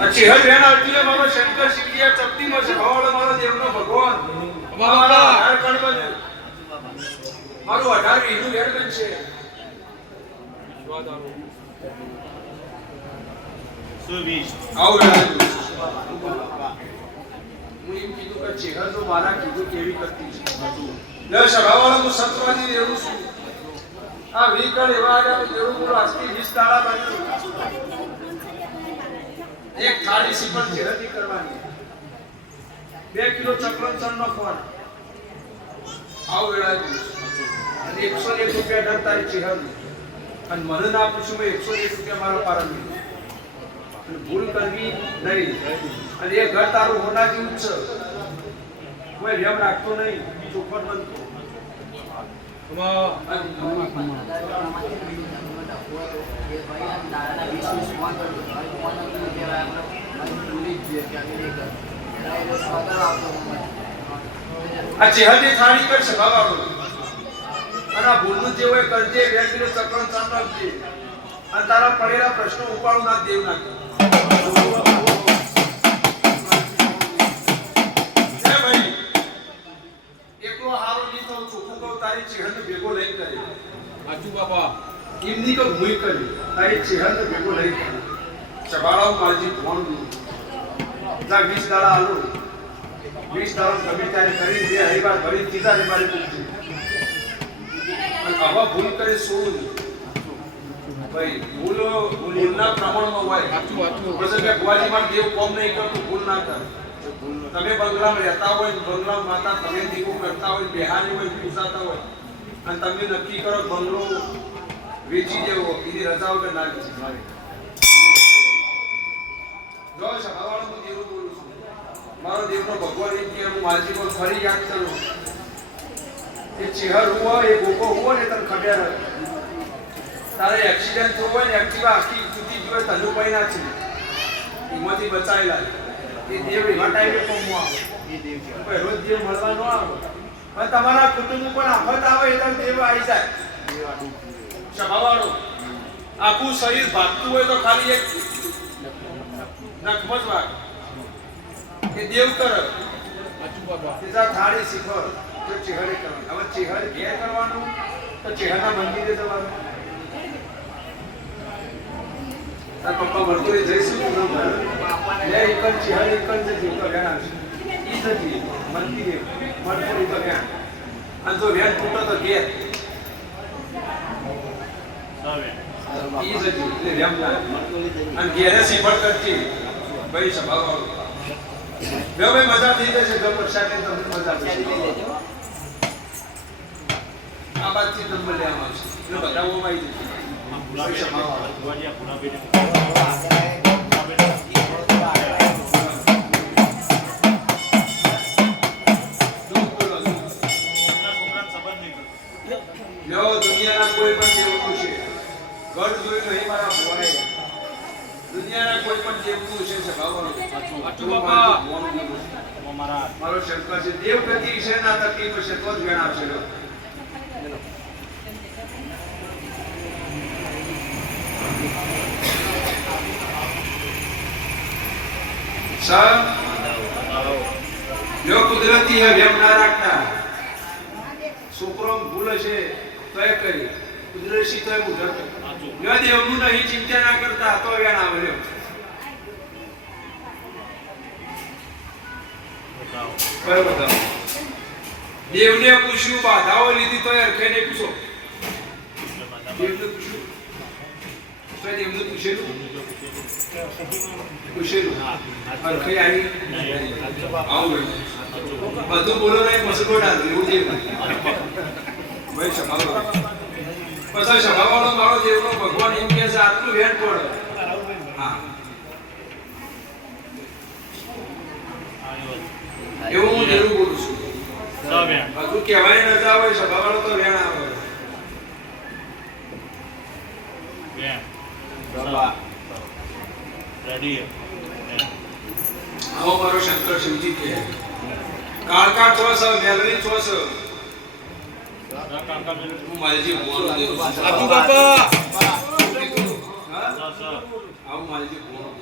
अच्छी हर बहन आती है मारो शंकर शिवजी चपटी में से भगवान मारो देवनो भगवान हमारा हर कण बने मारो 18 हिंदू घर बन છે વિશ્વાદારો સુવીશ આવ હું એમ કીધું કે ચેહર તો મારા કીધું કેવી કરતી છે લે સભાવાળો હું સત્વાજી દેવું છું આ વીકળ એવા આવ્યા દેવું પૂરો આસ્તી 20 તાળા બન્યું एक थाली सिपल चेहरी करवानी 2 किलो चक्रण चण नो फोन आव वेळा आणि 101 रुपया डरता चेहरी आणि મને ના પૂછું મે 101 रुपया મારો પારંગ અને ભૂલ કરવી નહીં અને એ ઘર તારું હોના જેવું છે કોઈ વેમ રાખતો નહીં ચોખવટ બનતો अच्छी हल्दी थाली कर सभावा અને ભૂલનું જે હોય કરજે 2 કિલો ચક્રણ ચાલ નાખજે અને તારા પડેલા પ્રશ્નો ઉપાડું ના દેવ નાખ હે ભાઈ એકલો હારો ની તો ચોખ્ખું કહું તારી ચેહન ભેગો લઈ કરે આચુ બાપા એમની કો ભૂઈ કરી તારી ચેહન ભેગો લઈ કરે સભારાઓ માજી ફોન જા 20 દાડા આલો 20 દાડા ગમે ત્યારે કરી દે હરી બાર ભરી દીધા ને મારી પૂછી આવા ભૂલ કરે શું ભાઈ ભૂલના પ્રમાણમાં હોય પછી કે ભુવાજી માં દેવ કોમ નહીં કરતું ભૂલ ના કર તમે બંગલામાં રહેતા હોય બંગલા માતા તમે દીવો કરતા હોય બેહાની હોય પૂછાતા હોય અને તમે નક્કી કરો બંગલો વેચી દેવો એની રજા વગર ના વેચી મારે જો સભાવાળો હું દેવ બોલું છું મારો દેવનો ભગવાન એમ કે હું માલજી પર ફરી યાદ કરું એ ચેહર હુआ એ ગોકો હુआ ને તને ખબર તારે એક્સિડન્ટ થયો હોય ને એક્ટિવા આખી તૂટી ગયો તને કોઈ ના છે એમાંથી બચાયેલા એ દેવ એવા ટાઈમે કોમો આવે એ દેવ છે કોઈ રોજ દેવ મળવા ન આવે પણ તમારા કુટુંબ પર આફત આવે એટલે દેવ આવી જાય સભાવાળો આખું શરીર ભાગતું હોય તો ખાલી એક નખમત વાગ એ દેવ કર અચુ બાબા તેજા થાળી શીખર તો ચેહરે કરવાનું હવે ચેહર ઘેર કરવાનું તો ચેહરના મંદિરે જવાનું તાર પપ્પા વર્તુરે જઈશું તો લે એકલ ચેહર એકલ જે જીવતો જ્ઞાન આવશે ઈ જતી મંદિરે મરપુરી તો જ્ઞાન અને જો વેણ તૂટો તો ઘેર ઈ જતી એટલે વેમ ના અને ઘેરે સિફળ કરતી ભાઈ સભાવાળો ભાઈ મજા થઈ જશે જો પ્રસાદ તમને મજા આવશે આ બાતથી નંબર લેવામાં આવશે એટલે બતાવવામાં આવી જશે દુનિયાના કોઈ પણ દેવનું છે ઘર જોઈ નહીં મારા ભોળાએ દુનિયાના કોઈ પણ દેવનું છે સભાવાળો આચુ બાપા મારો શંકર છે દેવ ગતિ છે ના તકલીફ છે તો જ ગણાવશે સર જો કુદરતી હે વેમ ના રાખતા છોકરો ભૂલ છે તો એ કરી કુદરતી તો એ મુઢ જો દેવનું નહીં ચિંતા ના કરતા તો વેણ આવે લ્યો કયો બતાવો દેવને પૂછ્યું બાધાઓ લીધી તો અરખે ને પૂછો દેવને પૂછ્યું તો દેવને પૂછેલું અરખે આવી આવું બધું બોલો નહીં મસલો ડાલ એવું દેવ ભાઈ સભાવાળો પછી સભાવાળો મારો દેવનો ભગવાન એમ કે છે આટલું વેણ પડે હા એવું હું જરૂર બોલું છું બધું કહેવાય ન જાવ સભાવાળો તો વેણ આવે આવો મારો શંકર શિવજી કે કાળકા છો છો મેલરી છો છો હું માલજી બોલું આપુ બાપા હા આવું માલજી બોલું